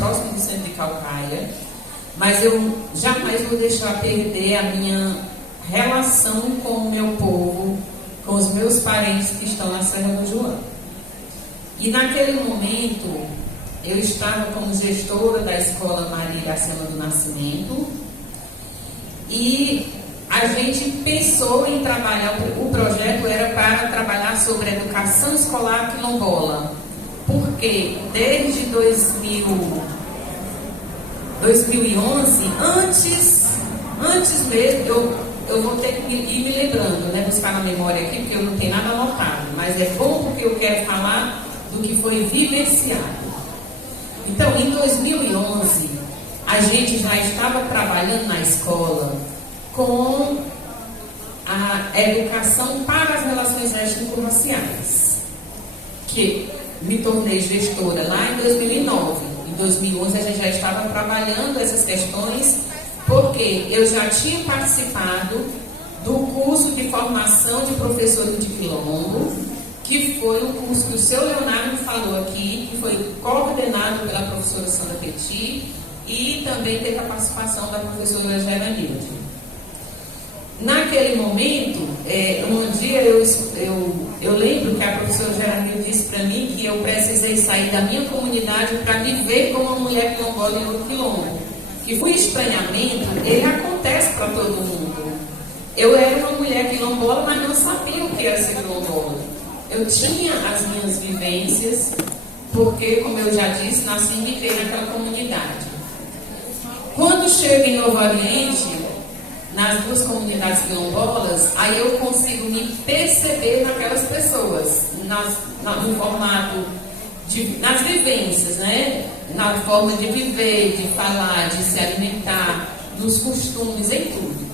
próximo do centro de Calcaia, mas eu jamais vou deixar perder a minha relação com o meu povo, com os meus parentes que estão na Serra do João. E naquele momento, eu estava como gestora da Escola Maria Iracema do Nascimento e a gente pensou em trabalhar, o projeto era para trabalhar sobre a educação escolar quilombola, porque desde 2011, antes mesmo, eu vou ter que ir me lembrando, né, buscar na memória aqui, porque eu não tenho nada anotado, mas é bom porque eu quero falar do que foi vivenciado. Então, em 2011, a gente já estava trabalhando na escola com a educação para as relações étnico-raciais, que me tornei gestora lá em 2009. Em 2011, a gente já estava trabalhando essas questões, porque eu já tinha participado do curso de formação de professores de Quilombo, que foi um curso que o seu Leonardo falou aqui, que foi coordenado pela professora Sandra Petit e também teve a participação da professora Geranilde. Naquele momento, um dia eu lembro que a professora Geranilde disse para mim que eu precisei sair da minha comunidade para me ver como uma mulher quilombola em outro quilombo. Que o estranhamento, ele acontece para todo mundo. Eu era uma mulher quilombola, mas não sabia o que era ser quilombola. Eu tinha as minhas vivências, porque, como eu já disse, nasci e me criei naquela comunidade. Quando chego em Novo Oriente, nas duas comunidades quilombolas, aí eu consigo me perceber naquelas pessoas, no formato, nas vivências, né? Na forma de viver, de falar, de se alimentar, nos costumes, em tudo.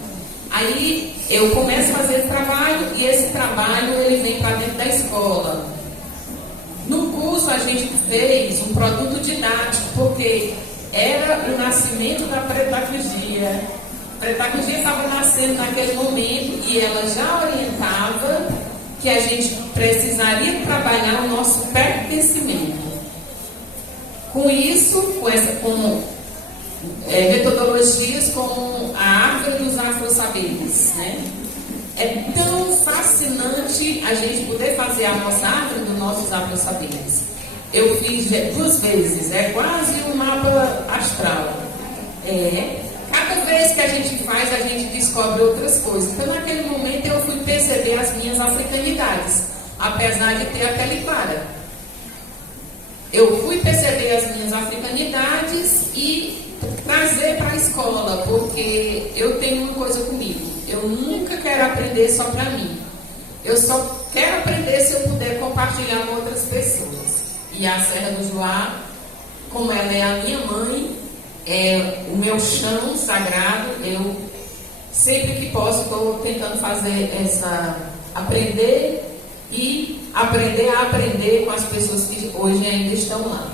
Aí eu começo a fazer trabalho e esse trabalho ele vem para dentro da escola. No curso a gente fez um produto didático, porque era o nascimento da pedagogia. A pedagogia estava nascendo naquele momento e ela já orientava que a gente precisaria trabalhar o nosso pertencimento. Com isso, com metodologias como a árvore dos afro-saberes, né? É tão fascinante a gente poder fazer a nossa árvore dos nossos afro-saberes. Eu fiz 2 vezes, é quase um mapa astral. Cada vez que a gente faz, a gente descobre outras coisas. Então, naquele momento, eu fui perceber as minhas africanidades, apesar de ter a pele clara. Eu fui perceber as minhas africanidades e trazer para a escola, porque eu tenho uma coisa comigo. Eu nunca quero aprender só para mim. Eu só quero aprender se eu puder compartilhar com outras pessoas. E a Serra do Joá, como ela é a minha mãe, é o meu chão sagrado, eu sempre que posso estou tentando fazer aprender a aprender com as pessoas que hoje ainda estão lá.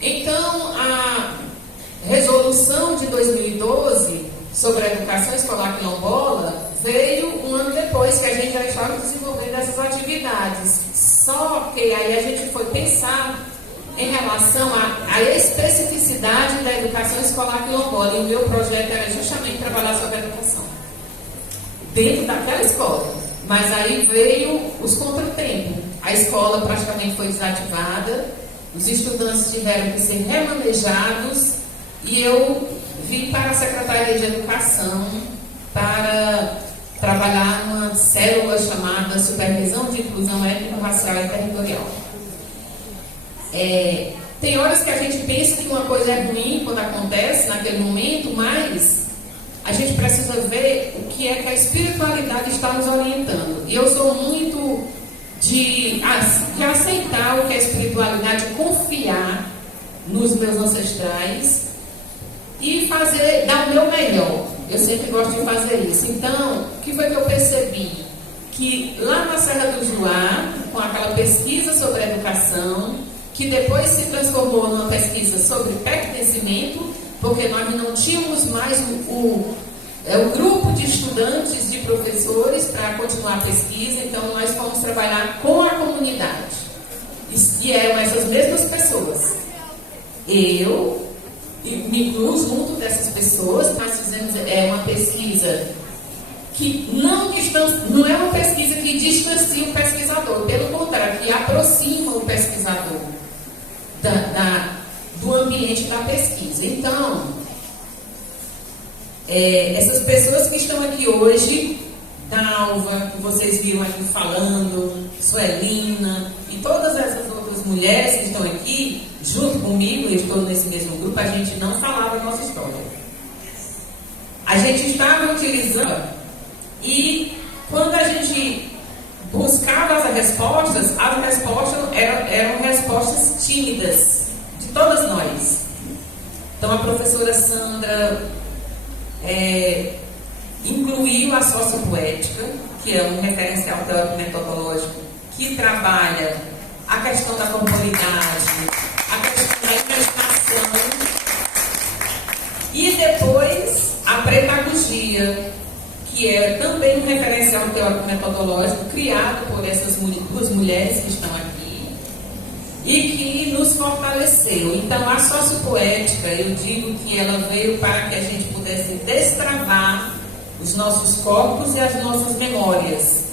Então, a resolução de 2012 sobre a educação escolar quilombola veio um ano depois que a gente já estava desenvolvendo essas atividades. Só que aí a gente foi pensar em relação à especificidade da educação escolar quilombola. E o meu projeto era justamente trabalhar sobre a educação dentro daquela escola. Mas aí veio os contratempos. A escola praticamente foi desativada, os estudantes tiveram que ser remanejados e eu vim para a Secretaria de Educação para trabalhar numa célula chamada Supervisão de Inclusão Étnico-Racial e Territorial. Tem horas que a gente pensa que uma coisa é ruim quando acontece naquele momento, mas a gente precisa ver o que é que a espiritualidade está nos orientando. E eu sou muito de aceitar o que é a espiritualidade, confiar nos meus ancestrais e dar o meu melhor. Eu sempre gosto de fazer isso. Então, o que foi que eu percebi? Que lá na Serra do Joá, com aquela pesquisa sobre a educação, que depois se transformou numa pesquisa sobre pertencimento, porque nós não tínhamos mais o grupo de estudantes, de professores para continuar a pesquisa, então nós fomos trabalhar com a comunidade. E eram essas mesmas pessoas. eu me incluo junto dessas pessoas. Nós fizemos uma pesquisa que não é uma pesquisa que distancia o pesquisador, pelo contrário, que aproxima o pesquisador do ambiente da pesquisa. Então, essas pessoas que estão aqui hoje, Dalva, que vocês viram aqui falando, Suelina e todas essas outras mulheres que estão aqui, junto comigo, eu estou nesse mesmo grupo, a gente não falava a nossa história. A gente estava utilizando, e quando a gente buscava as respostas eram respostas tímidas de todas nós. Então a professora Sandra incluiu a sociopoética, que é um referencial teórico-metodológico que trabalha a questão da corporidade, a questão da imaginação, e depois a pedagogia, que é também um referencial teórico-metodológico criado por essas duas mulheres que estão aqui e que nos fortaleceu. Então, a sociopoética, eu digo que ela veio para que a gente pudesse destravar os nossos corpos e as nossas memórias.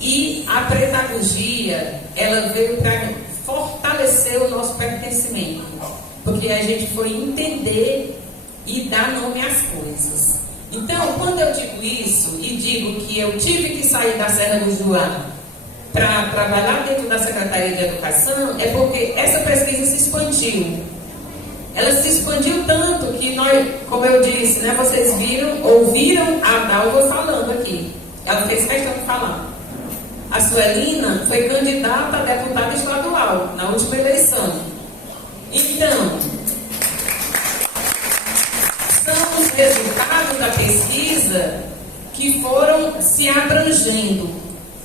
E a pedagogia, ela veio para fortalecer o nosso pertencimento, porque a gente foi entender e dar nome às coisas. Então, quando eu digo isso e digo que eu tive que sair da Serra do Juá para trabalhar dentro da Secretaria de Educação, é porque essa pesquisa se expandiu. Ela se expandiu tanto que nós, como eu disse, né, vocês ouviram a Dalva falando aqui. Ela fez questão de falar. A Suelina foi candidata a deputada estadual na última eleição. Então, são os resultados da pesquisa que foram se abrangendo.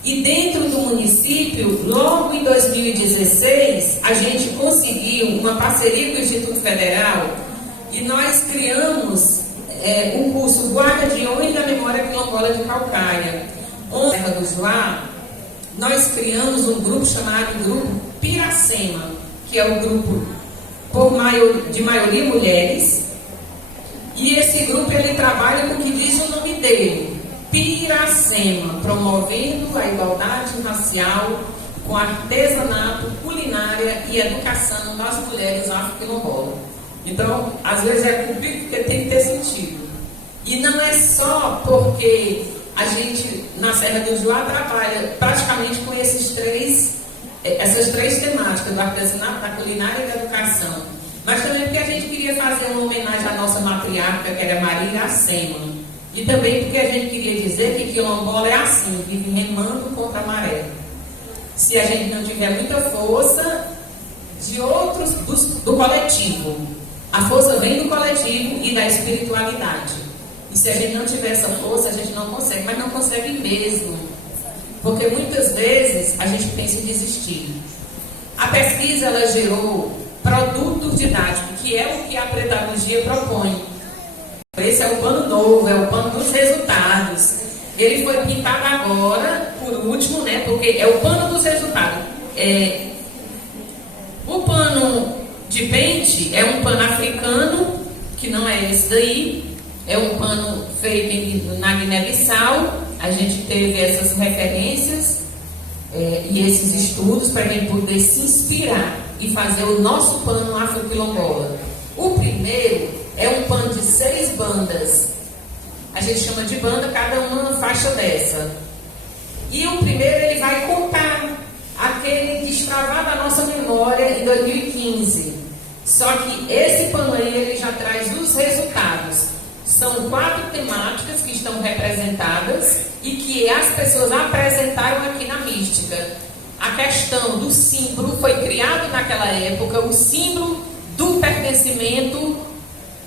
E dentro do município, logo em 2016, a gente conseguiu uma parceria com o Instituto Federal e nós criamos o curso Guarda de Honra e da Memória Quilombola de Calcaia. Na Serra do Juá, nós criamos um grupo chamado Grupo Piracema, que é um grupo de maioria mulheres. E esse grupo ele trabalha com o que diz o nome dele, Piracema, promovendo a igualdade racial com artesanato, culinária e educação das mulheres afro-quilombolas. Então, às vezes é cumprido porque tem que ter sentido. E não é só porque a gente, na Serra do Juá, trabalha praticamente com essas três temáticas, do artesanato, da culinária e da educação. Mas também porque a gente queria fazer uma homenagem à nossa matriarca, que era Maria Iracema. E também porque a gente queria dizer que quilombola é assim, vive remando contra a maré. Se a gente não tiver muita força de outros, do coletivo. A força vem do coletivo e da espiritualidade. E se a gente não tiver essa força, a gente não consegue, mas não consegue mesmo. Porque muitas vezes a gente pensa em desistir. A pesquisa, ela gerou produtos didáticos, que é o que a pedagogia propõe. Esse é o pano novo, é o pano dos resultados. Ele foi pintado agora, por último, né? Porque é o pano dos resultados. O pano de pente é um pano africano, que não é esse daí. É um pano feito na Guiné-Bissau. A gente teve essas referências e esses estudos para a gente poder se inspirar e fazer o nosso pano afro-quilombola. O primeiro é um pano de 6 bandas. A gente chama de banda, cada uma faixa dessa. E o primeiro, ele vai contar aquele destravar da nossa memória em 2015. Só que esse pano aí, ele já traz os resultados. São 4 temáticas que estão representadas e que as pessoas apresentaram aqui na mística. A questão do símbolo foi criado naquela época, o símbolo do pertencimento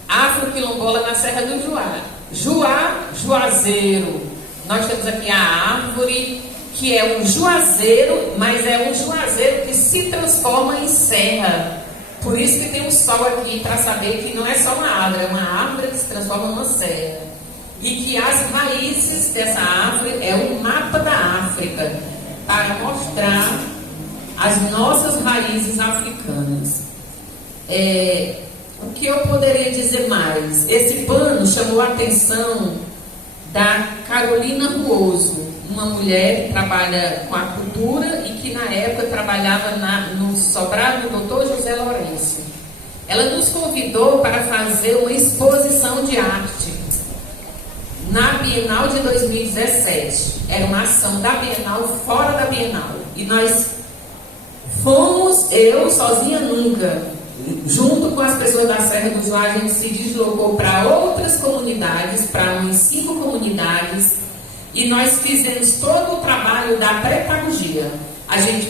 afro-quilombola na Serra do Juá. Juá, juazeiro. Nós temos aqui a árvore, que é um juazeiro, mas é um juazeiro que se transforma em serra. Por isso que tem um sol aqui, para saber que não é só uma árvore, é uma árvore que se transforma numa serra. E que as raízes dessa árvore é um mapa da África, para mostrar as nossas raízes africanas. O que eu poderia dizer mais? Esse pano chamou a atenção da Carolina Ruoso, uma mulher que trabalha com a cultura e que na época trabalhava no sobrado do Dr. José Lourenço. Ela nos convidou para fazer uma exposição de arte na Bienal de 2017. Era uma ação da Bienal fora da Bienal. E nós fomos, eu sozinha nunca, junto com as pessoas da Serra do Joá, a gente se deslocou para outras comunidades, para umas 5 comunidades, e nós fizemos todo o trabalho da pré-pedagogia. A gente